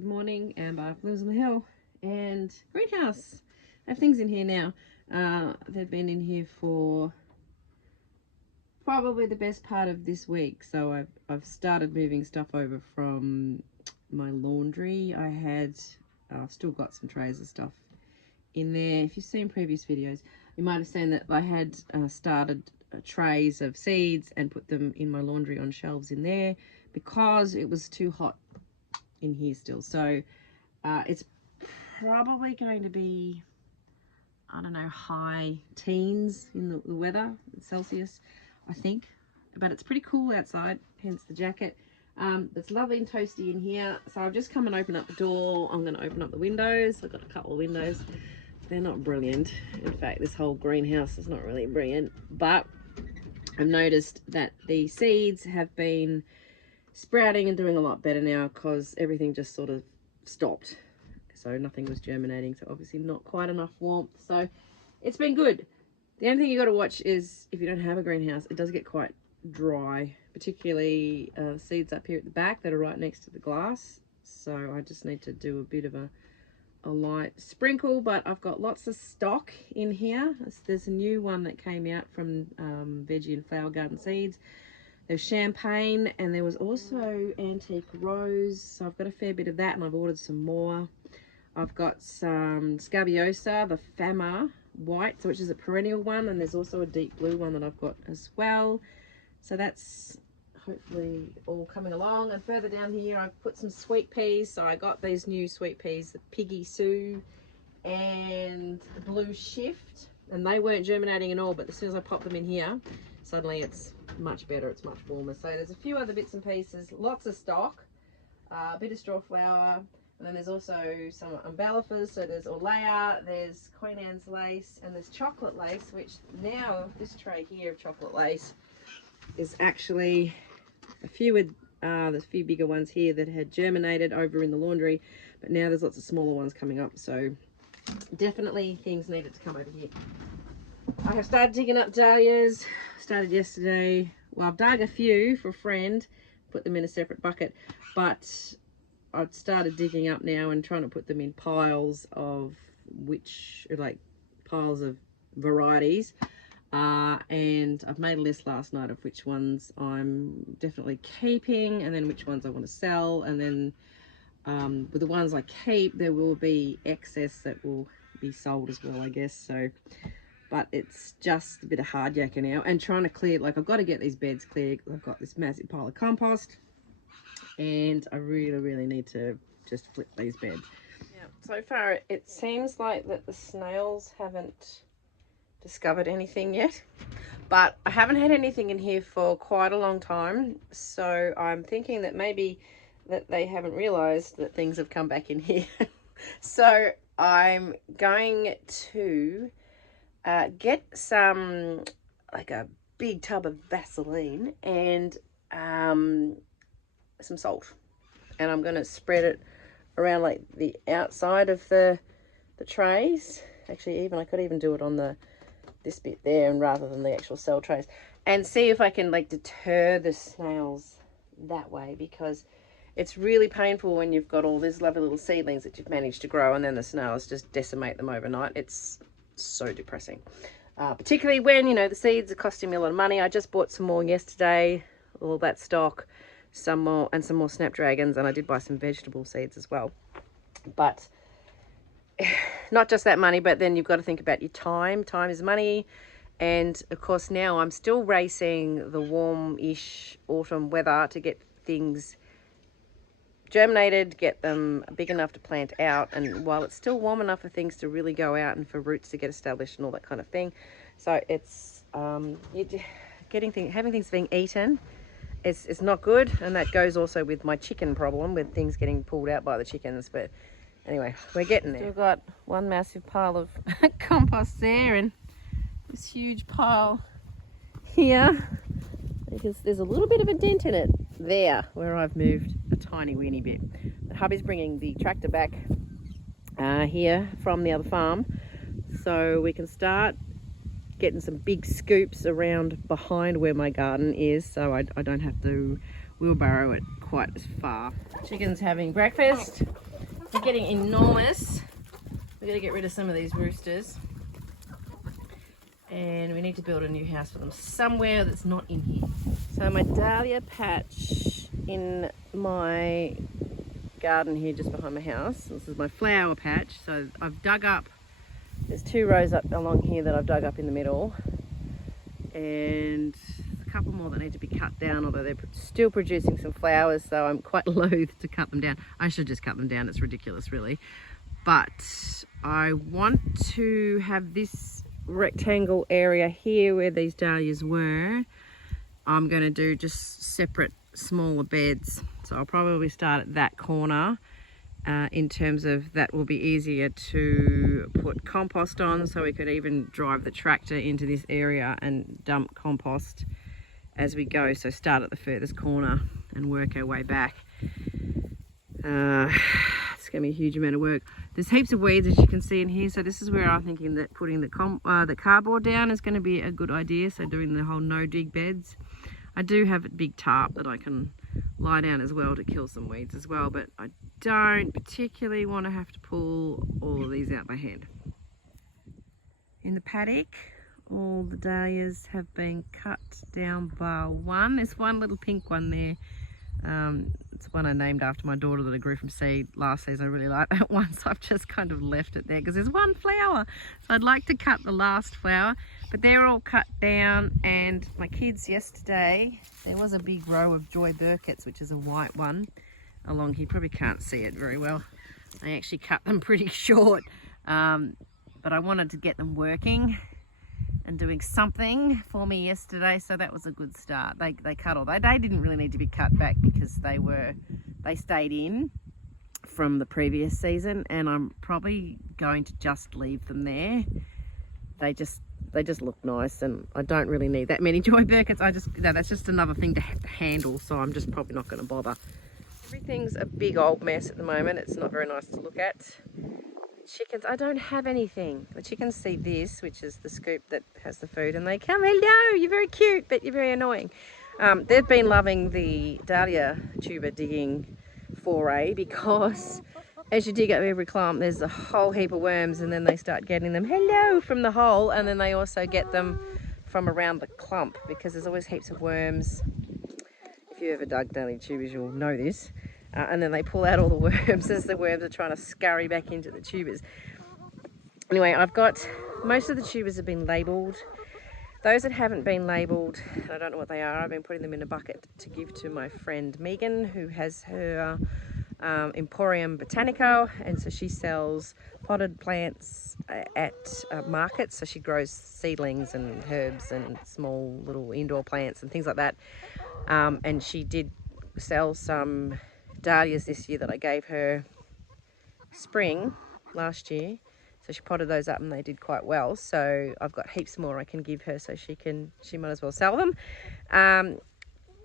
Good morning, Amber lives on the hill. And greenhouse. I have things in here now. They've been in here for probably the best part of this week. So I've started moving stuff over from my laundry. I've still got some trays of stuff in there. If you've seen previous videos, you might have seen that I had started trays of seeds and put them in my laundry on shelves in there because it was too hot in here still. So it's probably going to be, I don't know, high teens in the weather, Celsius, I think. But it's pretty cool outside, hence the jacket. It's lovely and toasty in here. So I've just come and opened up the door. I'm going to open up the windows. I've got a couple of windows. They're not brilliant. In fact, this whole greenhouse is not really brilliant. But I've noticed that the seeds have been sprouting and doing a lot better now because everything just sort of stopped. So nothing was germinating. So obviously not quite enough warmth. So it's been good. The only thing you got to watch is if you don't have a greenhouse, it does get quite dry, particularly seeds up here at the back that are right next to the glass. So I just need to do a bit of a light sprinkle, but I've got lots of stock in here. There's a new one that came out from Veggie and Flower Garden Seeds. There's champagne, and there was also antique rose. So I've got a fair bit of that, and I've ordered some more. I've got some scabiosa, the Fama white, which is a perennial one, and there's also a deep blue one that I've got as well. So that's hopefully all coming along. And further down here I've put some sweet peas. So I got these new sweet peas, the Piggy Sue and the Blue Shift, and they weren't germinating at all, but as soon as I pop them in here, suddenly it's much better, it's much warmer. So there's a few other bits and pieces, lots of stock, a bit of straw flour, and then there's also some umbellifers. So there's Orlea, there's Queen Anne's lace, and there's chocolate lace, which now this tray here of chocolate lace is actually there's a few bigger ones here that had germinated over in the laundry, but now there's lots of smaller ones coming up. So definitely things needed to come over here. I have started digging up dahlias. Started yesterday. Well, I've dug a few for a friend, put them in a separate bucket, but I've started digging up now and trying to put them in piles of piles of varieties. And I've made a list last night of which ones I'm definitely keeping and then which ones I want to sell. And then with the ones I keep, there will be excess that will be sold as well, I guess. So, but it's just a bit of hard yakking now and trying to clear, I've got to get these beds cleared. I've got this massive pile of compost and I really need to just flip these beds. Yeah, so far it seems like that the snails haven't discovered anything yet, but I haven't had anything in here for quite a long time, so I'm thinking that maybe that they haven't realized that things have come back in here. So I'm going to get some, a big tub of Vaseline and some salt, and I'm going to spread it around the outside of the trays. Actually, I could even do it on this bit there, and rather than the actual cell trays, and see if I can deter the snails that way, because it's really painful when you've got all these lovely little seedlings that you've managed to grow and then the snails just decimate them overnight. It's so depressing, particularly when the seeds are costing me a lot of money. I just bought some more yesterday, all that stock, some more snapdragons, and I did buy some vegetable seeds as well. But not just that money, but then you've got to think about your time. Time is money. And of course now I'm still racing the warm-ish autumn weather to get things germinated, get them big enough to plant out, and while it's still warm enough for things to really go out and for roots to get established and all that kind of thing. So it's having things being eaten, it's not good, and that goes also with my chicken problem, with things getting pulled out by the chickens. But anyway, we're getting there. We've got one massive pile of compost there and this huge pile here, because there's a little bit of a dent in it there where I've moved a tiny weeny bit. But hubby's bringing the tractor back here from the other farm, so we can start getting some big scoops around behind where my garden is, so I don't have to wheelbarrow it quite as far. Chicken's having breakfast. They're getting enormous. We're going to get rid of some of these roosters. And we need to build a new house for them somewhere that's not in here. So my dahlia patch in my garden here just behind my house. This is my flower patch. So I've dug up, there's 2 rows up along here that I've dug up in the middle. And a couple more that need to be cut down, although they're still producing some flowers, so I'm quite loath to cut them down. I should just cut them down, it's ridiculous really. But I want to have this rectangle area here where these dahlias were. I'm going to do just separate smaller beds, so I'll probably start at that corner. In terms of that will be easier to put compost on, so we could even drive the tractor into this area and dump compost as we go. So start at the furthest corner and work our way back. It's going to be a huge amount of work. There's heaps of weeds, as you can see in here, so this is where I'm thinking that putting the cardboard down is going to be a good idea, so doing the whole no dig beds. I do have a big tarp that I can lie down as well to kill some weeds as well, but I don't particularly want to have to pull all of these out by hand. In the paddock, all the dahlias have been cut down by one. There's one little pink one there. It's one I named after my daughter that I grew from seed last season. I really like that one, so I've just kind of left it there because there's one flower. So I'd like to cut the last flower, but they're all cut down. And my kids yesterday, there was a big row of Joy Burketts, which is a white one, along here. Probably can't see it very well. I actually cut them pretty short, but I wanted to get them working and doing something for me yesterday, so that was a good start. They cut all. They didn't really need to be cut back because they stayed in from the previous season, and I'm probably going to just leave them there. They just look nice, and I don't really need that many Joy Burketts. That's just another thing to have to handle, so I'm just probably not going to bother. Everything's a big old mess at the moment. It's not very nice to look at. Chickens, I don't have anything. The chickens see this, which is the scoop that has the food, and they come, hello, you're very cute, but you're very annoying. They've been loving the dahlia tuber digging foray, because as you dig up every clump, there's a whole heap of worms, and then they start getting them, hello, from the hole, and then they also get them from around the clump, because there's always heaps of worms. If you ever dug dahlia tubers, you'll know this. And then they pull out all the worms as the worms are trying to scurry back into the tubers. Anyway, I've got, most of the tubers have been labelled. Those that haven't been labelled, I don't know what they are, I've been putting them in a bucket to give to my friend Megan, who has her Emporium Botanico, and so she sells potted plants at markets. So she grows seedlings and herbs and small little indoor plants and things like that. And she did sell some dahlias this year that I gave her spring last year, so she potted those up and they did quite well. So I've got heaps more I can give her, so she might as well sell them.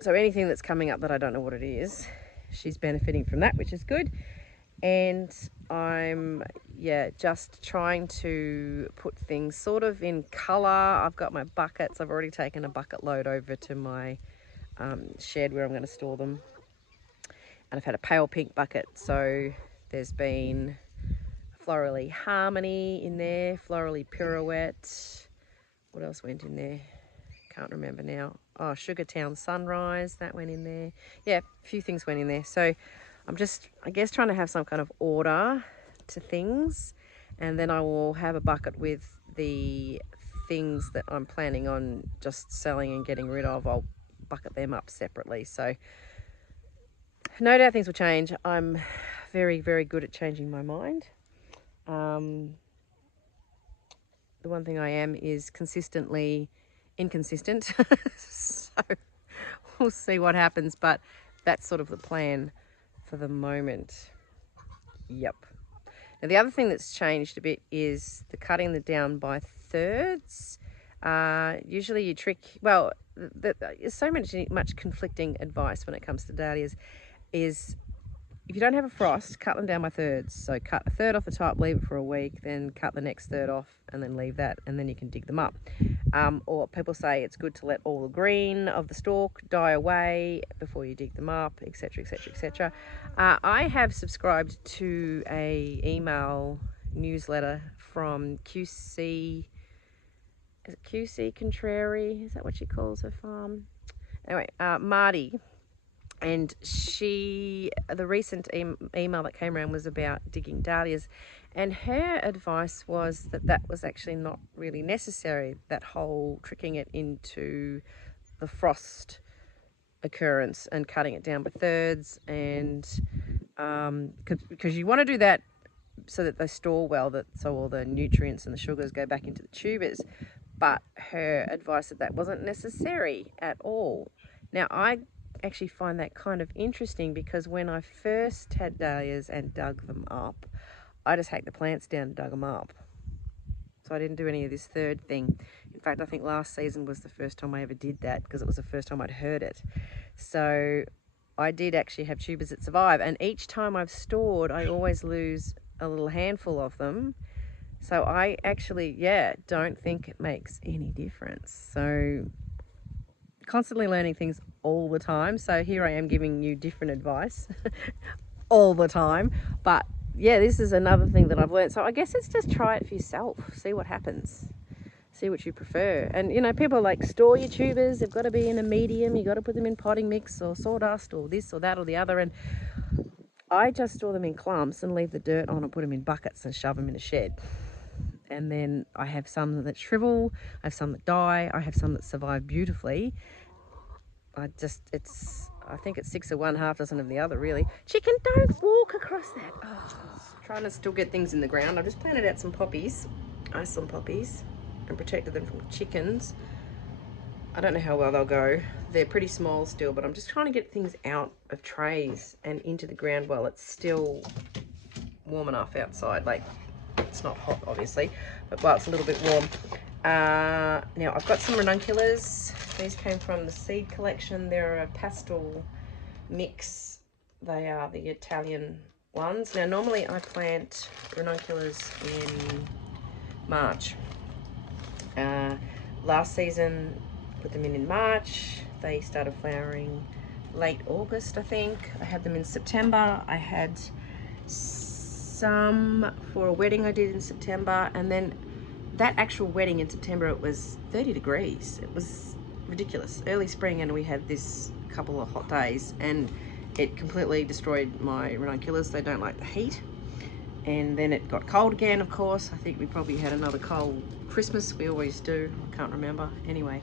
So anything that's coming up that I don't know what it is, she's benefiting from that, which is good. And I'm just trying to put things sort of in colour. I've got my buckets. I've already taken a bucket load over to my shed where I'm going to store them. And I've had a pale pink bucket, so there's been Florally Harmony in there, Florally Pirouette. What else went in there? Can't remember now. Oh, Sugartown Sunrise, that went in there. Yeah, a few things went in there. So I'm just, I guess, trying to have some kind of order to things. And then I will have a bucket with the things that I'm planning on just selling and getting rid of. I'll bucket them up separately. So no doubt things will change. I'm very, very good at changing my mind. The one thing I am is consistently inconsistent. So we'll see what happens, but that's sort of the plan for the moment. Yep. Now the other thing that's changed a bit is the cutting them down by thirds. Usually you there's so much conflicting advice when it comes to dahlias. Is if you don't have a frost, cut them down by thirds. So cut a third off the top, leave it for a week, then cut the next third off and then leave that, and then you can dig them up. Or people say it's good to let all the green of the stalk die away before you dig them up, etc, etc, etc. I have subscribed to a email newsletter from QC, is it QC Contrary? Is that what she calls her farm? Anyway, Marty. And the recent email that came around was about digging dahlias, and her advice was that that was actually not really necessary, that whole tricking it into the frost occurrence and cutting it down by thirds, and because you want to do that so that they store well, so all the nutrients and the sugars go back into the tubers. But her advice that wasn't necessary at all. Now, I actually find that kind of interesting, because when I first had dahlias and dug them up, I just hacked the plants down and dug them up. So I didn't do any of this third thing. In fact, I think last season was the first time I ever did that, because it was the first time I'd heard it. So I did actually have tubers that survive, and each time I've stored, I always lose a little handful of them. So I actually, don't think it makes any difference. So constantly learning things all the time. So here I am giving you different advice all the time. But yeah, this is another thing that I've learned. So I guess it's just try it for yourself. See what happens. See what you prefer. And you know, people like store your tubers. They've got to be in a medium. You've got to put them in potting mix or sawdust or this or that or the other. And I just store them in clumps and leave the dirt on and put them in buckets and shove them in a shed. And then I have some that shrivel, I have some that die, I have some that survive beautifully. I think it's 6 of one, half dozen of the other, really. Chicken, don't walk across that. Oh, trying to still get things in the ground. I've just planted out some poppies, Iceland poppies, and protected them from chickens. I don't know how well they'll go. They're pretty small still, but I'm just trying to get things out of trays and into the ground while it's still warm enough outside. Like, it's not hot obviously, but while it's a little bit warm. Now I've got some ranunculus. These came from the seed collection. They're a pastel mix. They are the Italian ones. Now normally I plant ranunculus in March. Last season put them in March. They started flowering late August, I think. I had them in September. I had some for a wedding I did in September, and then that actual wedding in September, it was 30 degrees. It was ridiculous. Early spring, and we had this couple of hot days, and it completely destroyed my ranunculus. They don't like the heat. And then it got cold again, of course. I think we probably had another cold Christmas. We always do. I can't remember. Anyway,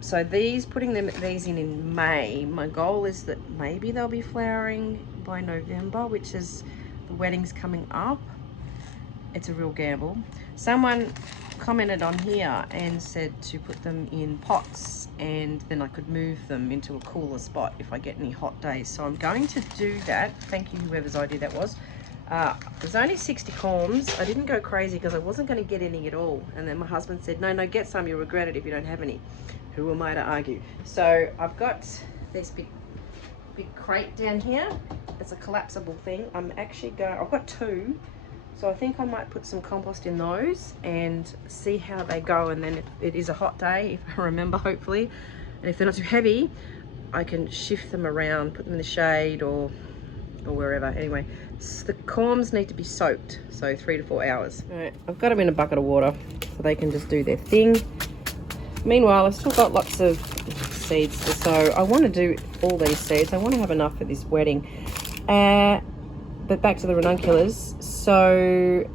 so putting these in May, my goal is that maybe they'll be flowering by November, which is the wedding's coming up. It's a real gamble. Someone commented on here and said to put them in pots, and then I could move them into a cooler spot if I get any hot days. So I'm going to do that. Thank you, whoever's idea that was. There's only 60 corms. I didn't go crazy because I wasn't going to get any at all. And then my husband said, no, get some. You'll regret it if you don't have any. Who am I to argue? So I've got this big crate down here. It's a collapsible thing. I've got 2. So I think I might put some compost in those and see how they go. And then if it is a hot day, if I remember, hopefully, and if they're not too heavy, I can shift them around, put them in the shade or wherever. Anyway, the corms need to be soaked, so 3 to 4 hours. All right, I've got them in a bucket of water so they can just do their thing. Meanwhile, I've still got lots of seeds to sow. I want to do all these seeds. I want to have enough for this wedding. But back to the ranunculus. So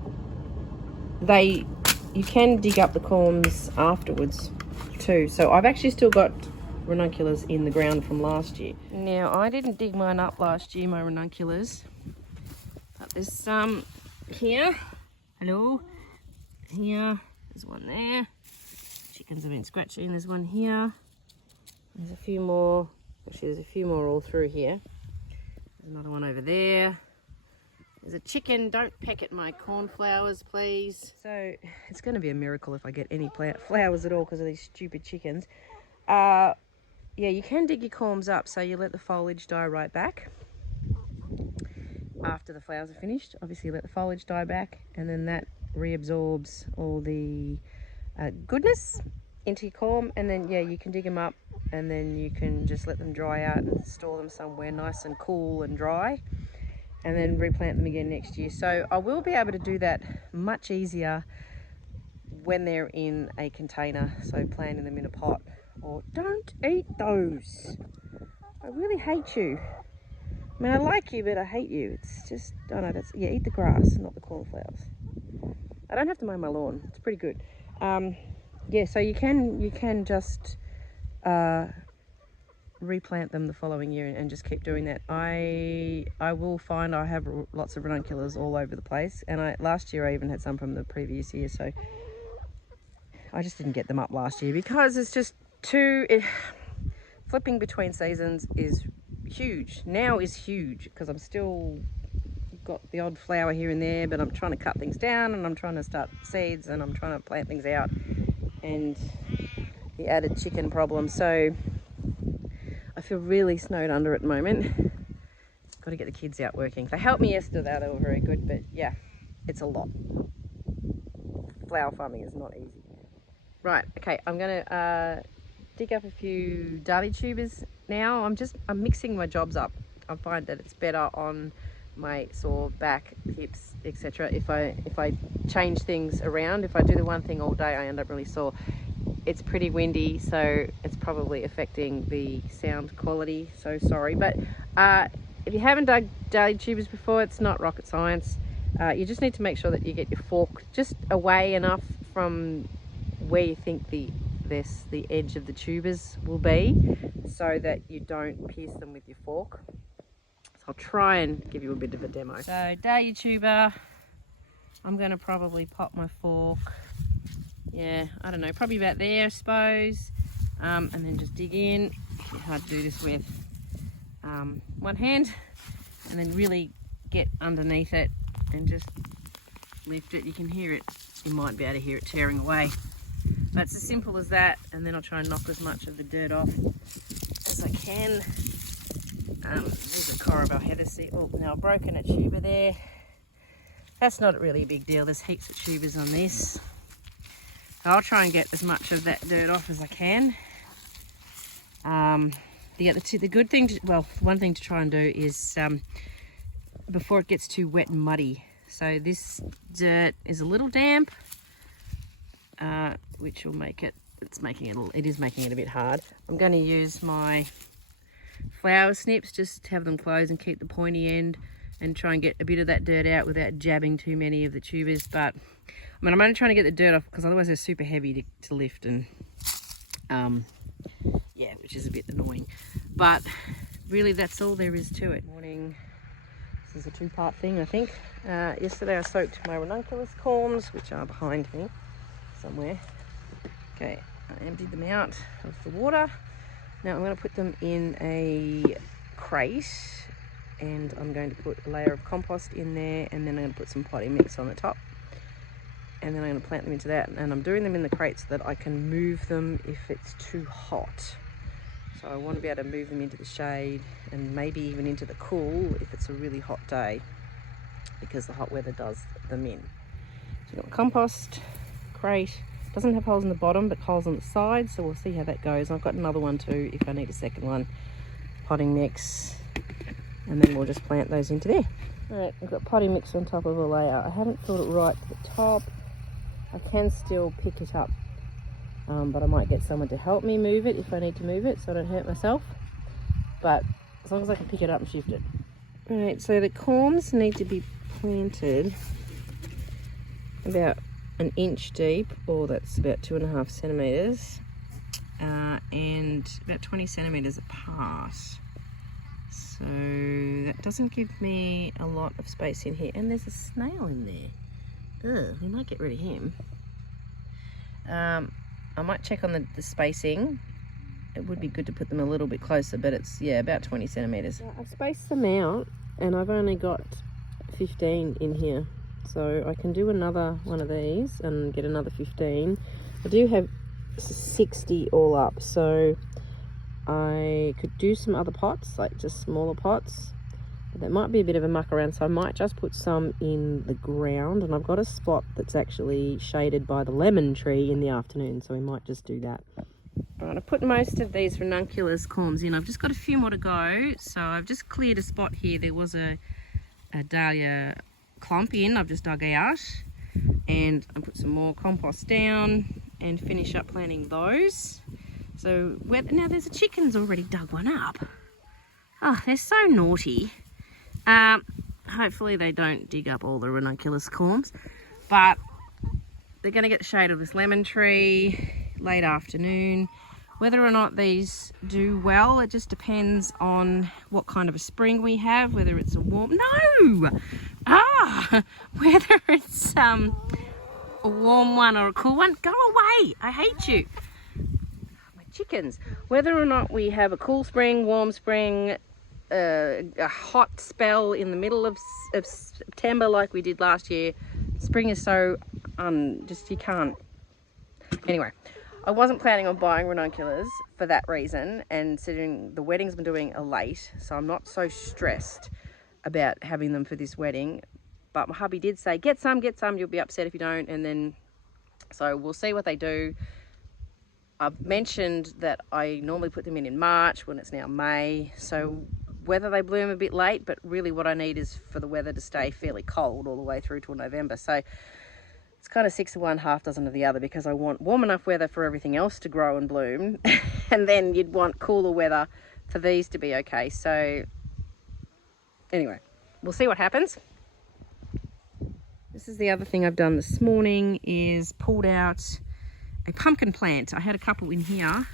you can dig up the corms afterwards too. So I've actually still got ranunculus in the ground from last year. Now, I didn't dig mine up last year, my ranunculus, but there's some here. Hello. Here, there's one there. Chickens have been scratching. There's one here. There's a few more. Actually, there's a few more all through here. There's another one over there. There's a chicken. Don't peck at my cornflowers, please. So it's going to be a miracle if I get any flowers at all because of these stupid chickens. Yeah, you can dig your corms up, so you let the foliage die right back. after the flowers are finished. Obviously let the foliage die back, and then that reabsorbs all the goodness into your corm, and then yeah, you can dig them up, and then you can just let them dry out and store them somewhere nice and cool and dry, and then replant them again next year. So I will be able to do that much easier when they're in a container, so planting them in a pot. Or don't eat those. I really hate you. I mean, I like you, but I hate you. It's just, oh no, that's, yeah, eat the grass, not the cornflowers. I don't have to mow my lawn. It's pretty good. Yeah, so you can just replant them the following year and just keep doing that. I will find I have lots of ranunculus all over the place, and last year I even had some from the previous year, so I just didn't get them up last year because it's just flipping between seasons is huge. Now is huge because I'm still got the odd flower here and there, but I'm trying to cut things down, and I'm trying to start seeds, and I'm trying to plant things out, and the added chicken problem. So I feel really snowed under at the moment. Got to get the kids out working. They helped me yesterday, they were very good, but yeah, it's a lot. Flower farming is not easy. Right, okay, I'm gonna dig up a few Dahlia tubers now. I'm mixing my jobs up. I find that it's better on my sore back, hips, etc. if I change things around. If I do the one thing all day, I end up really sore. It's pretty windy, so it's probably affecting the sound quality, so sorry. But if you haven't dug Dahlia tubers before, it's not rocket science. You just need to make sure that you get your fork just away enough from where you think the edge of the tubers will be, so that you don't pierce them with your fork. So I'll try and give you a bit of a demo. So Dahlia tuber, I'm going to probably pop my fork, yeah, I don't know, probably about there, I suppose, and then just dig in. It's hard to do this with one hand, and then really get underneath it and just lift it. You can hear it, you might be able to hear it tearing away. That's as simple as that, and then I'll try and knock as much of the dirt off as I can. There's a Corabel heather seed. Oh, now I've broken a tuber there. That's not really a big deal. There's heaps of tubers on this. So I'll try and get as much of that dirt off as I can. The good thing, one thing to try and do is before it gets too wet and muddy. So this dirt is a little damp, which will make it, it is making it a bit hard. I'm going to use my flower snips, just have them close and keep the pointy end, and try and get a bit of that dirt out without jabbing too many of the tubers. But I mean, I'm only trying to get the dirt off because otherwise they're super heavy to lift, and yeah, which is a bit annoying. But really, that's all there is to it. Morning. This is a two-part thing, I think. Yesterday I soaked my ranunculus corms, which are behind me somewhere. Okay, I emptied them out of the water. Now I'm going to put them in a crate, and I'm going to put a layer of compost in there, and then I'm going to put some potting mix on the top, and then I'm going to plant them into that. And I'm doing them in the crate so that I can move them if it's too hot. So I want to be able to move them into the shade, and maybe even into the cool if it's a really hot day, because the hot weather does them in. So you've got compost, crate. Doesn't have holes in the bottom, but holes on the side, so we'll see how that goes. I've got another one too if I need a second one. Potting mix, and then we'll just plant those into there. Alright, I've got potting mix on top of a layer. I haven't filled it right to the top. I can still pick it up, but I might get someone to help me move it if I need to move it, so I don't hurt myself. But as long as I can pick it up and shift it. Alright, so the corms need to be planted about an inch deep, or that's about 2.5 centimeters, and about 20 centimeters apart. So that doesn't give me a lot of space in here. And there's a snail in there. Ugh, we might get rid of him. I might check on the spacing. It would be good to put them a little bit closer, but it's, yeah, about 20 centimeters. I've spaced them out, and I've only got 15 in here. So I can do another one of these and get another 15. I do have 60 all up, so I could do some other pots, like just smaller pots, But there might be a bit of a muck around, so I might just put some in the ground. And I've got a spot that's actually shaded by the lemon tree in the afternoon, so we might just do that. All right, I've put most of these ranunculus corms in. I've just got a few more to go, so I've just cleared a spot here. There was a dahlia clump in, I've just dug out, and I put some more compost down and finish up planting those. So now there's a chicken's already dug one up. Oh, they're so naughty. Hopefully they don't dig up all the ranunculus corms, but they're going to get the shade of this lemon tree late afternoon. Whether or not these do well, it just depends on what kind of a spring we have, whether it's a warm... No! Whether it's a warm one or a cool one. Go away! I hate you. My chickens. Whether or not we have a cool spring, warm spring, a hot spell in the middle of September like we did last year. Spring is so just you can't. Anyway, I wasn't planning on buying ranunculus for that reason, and considering the weddings I'm doing are late, so I'm not so stressed about having them for this wedding. But my hubby did say, get some, you'll be upset if you don't. And then, so we'll see what they do. I've mentioned that I normally put them in March when it's now May. So whether they bloom a bit late, but really what I need is for the weather to stay fairly cold all the way through till November. So it's kind of 6 of one, half dozen of the other, because I want warm enough weather for everything else to grow and bloom. And then you'd want cooler weather for these to be okay. So anyway, we'll see what happens. This is the other thing I've done this morning, is pulled out a pumpkin plant. I had a couple in here.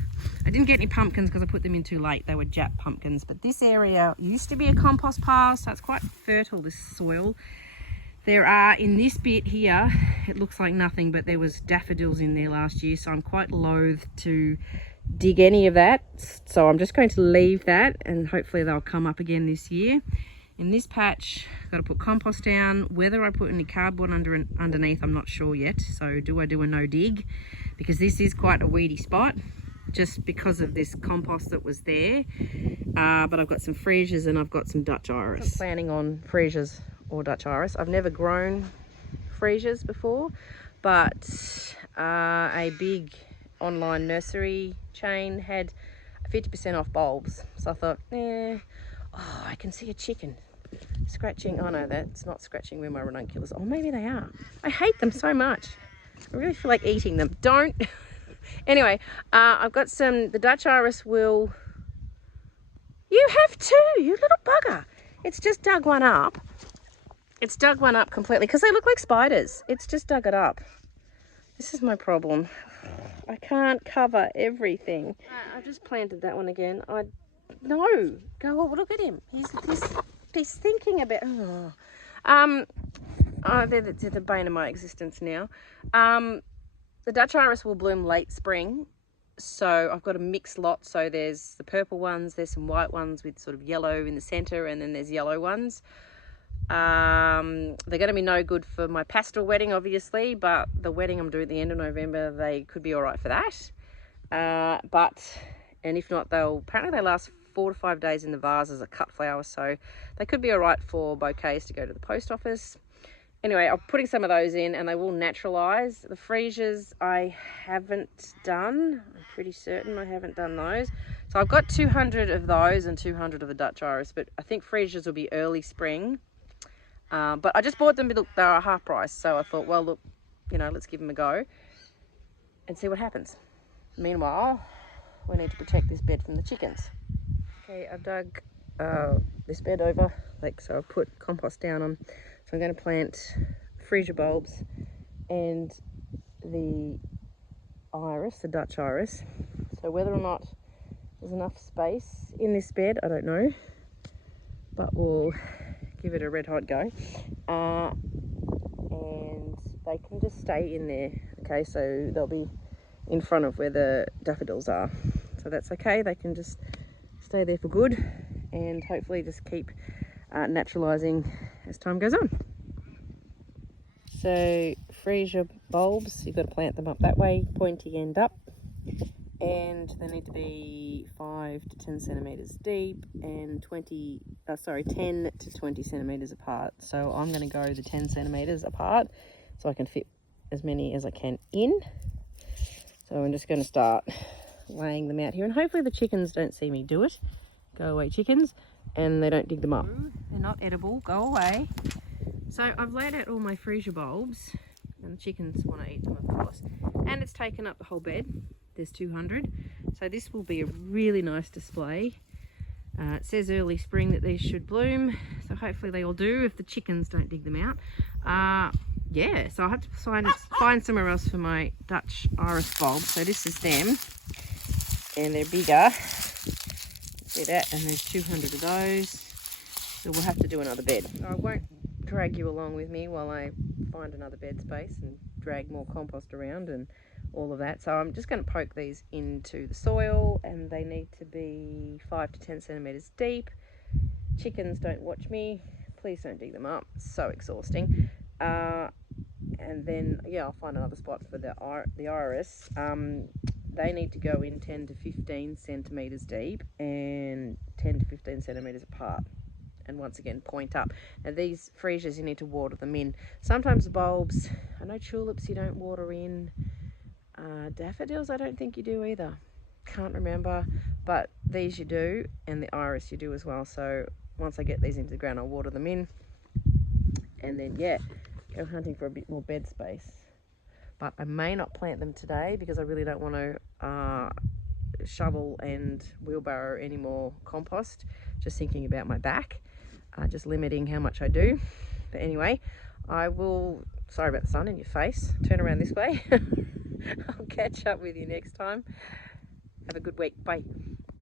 I didn't get any pumpkins because I put them in too late. They were Jap pumpkins, but this area used to be a compost pile, so it's quite fertile, this soil. There are, in this bit here, it looks like nothing, but there was daffodils in there last year, so I'm quite loath to dig any of that. So I'm just going to leave that, and hopefully they'll come up again this year. In this patch, I've got to put compost down. Whether I put any cardboard underneath, I'm not sure yet. So do I do a no dig? Because this is quite a weedy spot, just because of this compost that was there. But I've got some freesias and I've got some Dutch iris. I'm planning on freesias or Dutch iris. I've never grown freesias before, but a big online nursery chain had 50% off bulbs. So I thought, oh, I can see a chicken scratching. Oh no, that's not scratching where my ranunculus. Oh, maybe they are. I hate them so much. I really feel like eating them. Don't. Anyway, I've got the Dutch iris will... You have too, you little bugger. It's just dug one up. It's dug one up completely because they look like spiders. It's just dug it up. This is my problem. I can't cover everything. I've just planted that one again. No, go look at him. He's thinking about. They're the bane of my existence now. The Dutch iris will bloom late spring, so I've got a mixed lot. So there's the purple ones, there's some white ones with sort of yellow in the centre, and then there's yellow ones. They're going to be no good for my pastoral wedding, obviously, but the wedding I'm doing at the end of November, they could be all right for that. And if not, apparently they last 4 to 5 days in the vase as a cut flower, so they could be all right for bouquets to go to the post office. Anyway, I'm putting some of those in and they will naturalise. The freesias I haven't done. I'm pretty certain I haven't done those. So I've got 200 of those and 200 of the Dutch iris, but I think freesias will be early spring. But I just bought them, look, they were half price, so I thought, well, look, let's give them a go and see what happens. Meanwhile, we need to protect this bed from the chickens. Okay, I've dug this bed over, so I've put compost down on. So I'm going to plant freesia bulbs and the iris, the Dutch iris. So whether or not there's enough space in this bed, I don't know, but we'll give it a red hot go. And they can just stay in there. Okay, so they'll be in front of where the daffodils are. So that's okay, they can just stay there for good and hopefully just keep naturalising as time goes on. So freesia bulbs, you've got to plant them up that way, pointy end up, and they need to be 5 to 10 centimeters deep and 10 to 20 centimeters apart. So I'm going to go the 10 centimeters apart so I can fit as many as I can in. So I'm just going to start laying them out here, and hopefully the chickens don't see me do it. Go away, chickens, and they don't dig them up. They're not edible, go away. So I've laid out all my freesia bulbs, and the chickens want to eat them, of course, and it's taken up the whole bed. There's 200, so this will be a really nice display. It says early spring that these should bloom, so hopefully they all do if the chickens don't dig them out. Yeah, so I have to find somewhere else for my Dutch iris bulbs. So this is them, and they're bigger. See that? And there's 200 of those. So we'll have to do another bed. So I won't drag you along with me while I find another bed space and drag more compost around and all of that. So I'm just going to poke these into the soil, and they need to be 5 to 10 centimeters deep. Chickens, don't watch me. Please don't dig them up. It's so exhausting. And then, yeah, I'll find another spot for the iris. They need to go in 10 to 15 centimeters deep and 10 to 15 centimeters apart. And once again, point up. Now these freesias, you need to water them in. Sometimes the bulbs, I know tulips you don't water in. Daffodils I don't think you do either. Can't remember. But these you do, and the iris you do as well. So once I get these into the ground, I'll water them in. And then, yeah, go hunting for a bit more bed space. But I may not plant them today because I really don't want to shovel and wheelbarrow any more compost. Just thinking about my back, just limiting how much I do. But anyway, I will, sorry about the sun in your face, turn around this way. I'll catch up with you next time. Have a good week. Bye.